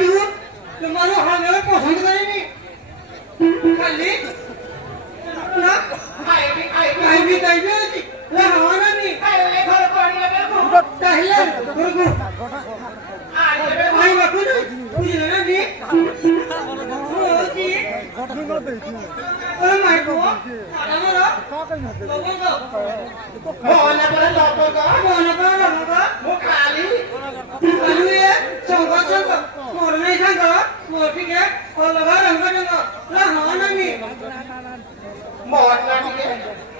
काटियो तुम्हारो हमें पसंद करेंगे खाली ना आई भी होती ना हमारा नहीं घर पानी में ताहिला गुरु आई बापू ने पूछ लेना नहीं होती ओ माय गॉड हमारा बोलना पड़ा वो खाली अनु ये चौका मोर नहीं संगा मोर ठीक है और लगा रंग ला हाँ ना नहीं मोर ना ठीक है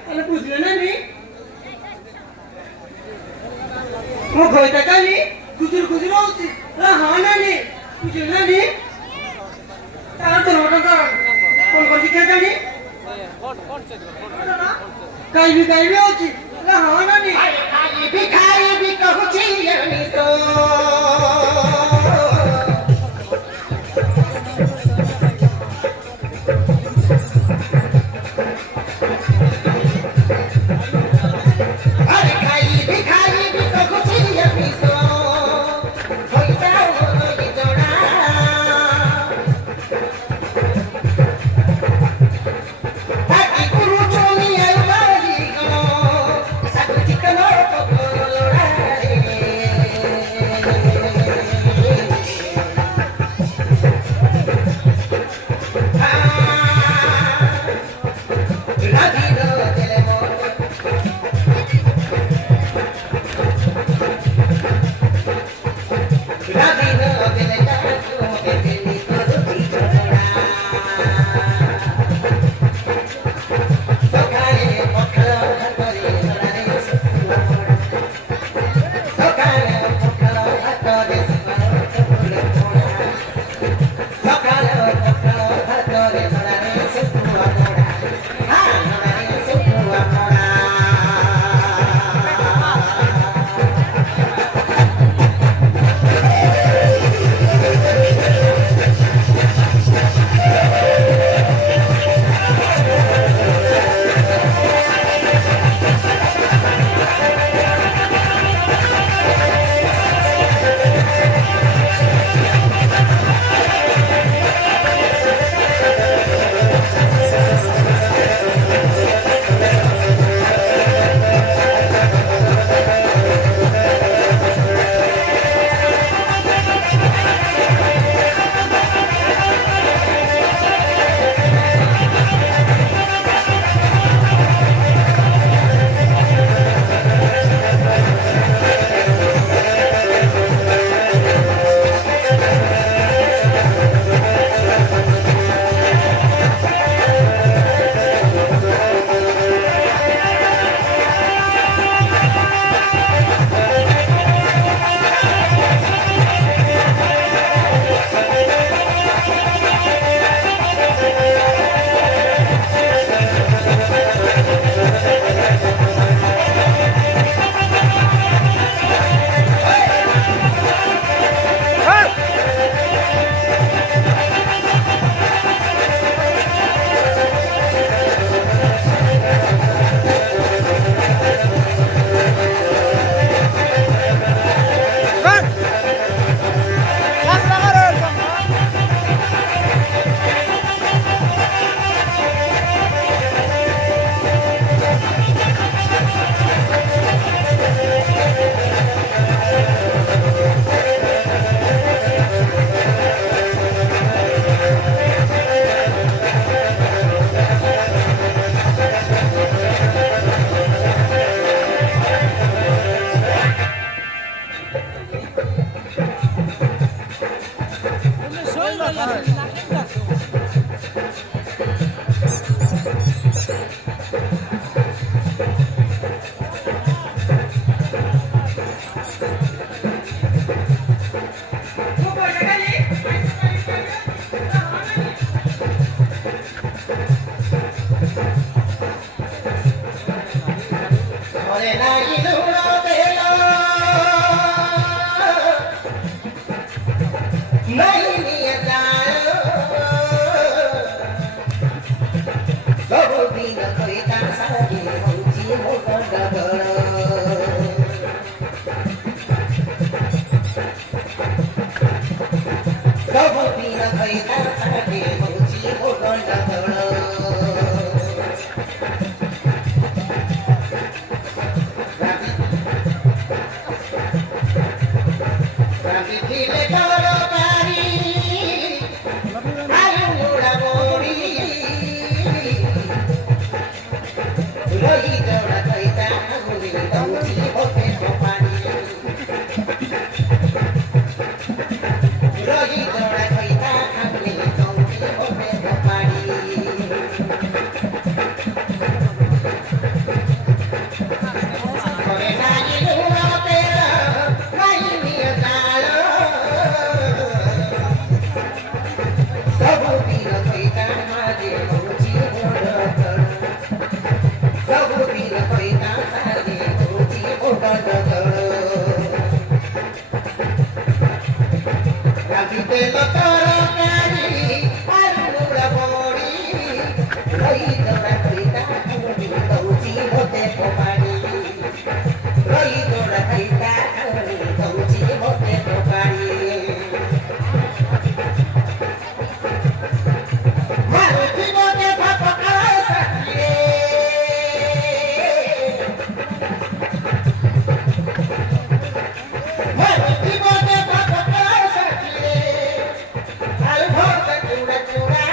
अरे पूछ लेना नहीं वो कोई तक नहीं गुजर होती ला हाँ ना नहीं पूछ लेना नहीं तार तो रोटा का कौन दिखे नहीं कहीं भी होती ला हाँ ना नहीं खाई भी कहूँ चाहिए तो रही जोड़ा कैता हुई दौची होते तो पानी रही जोड़ा कैता हुई दौची होते तो पानी करे नाई लूना तेरा नहीं मिया जालो सब दिन कैता माजे दौची होते सब दिन कैता साजे दौची होते तेलो तोरो प्यारी आलूड़ा बोड़ी रही तोरा कैता हुई दौची होते तो पानी रही तोरा कैता हुई दौची होते तो पानी मारो जीवने भपका सकिए मारो जीवने भपका सकिए al borde de una ciudad.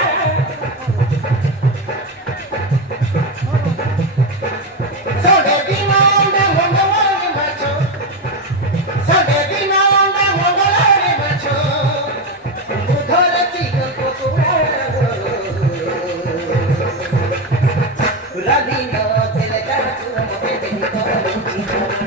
Sole vino onda mongolare macho. Sole vino onda mongolare macho. Udhara chica kotura. Ravino tele tatu mo pe de ko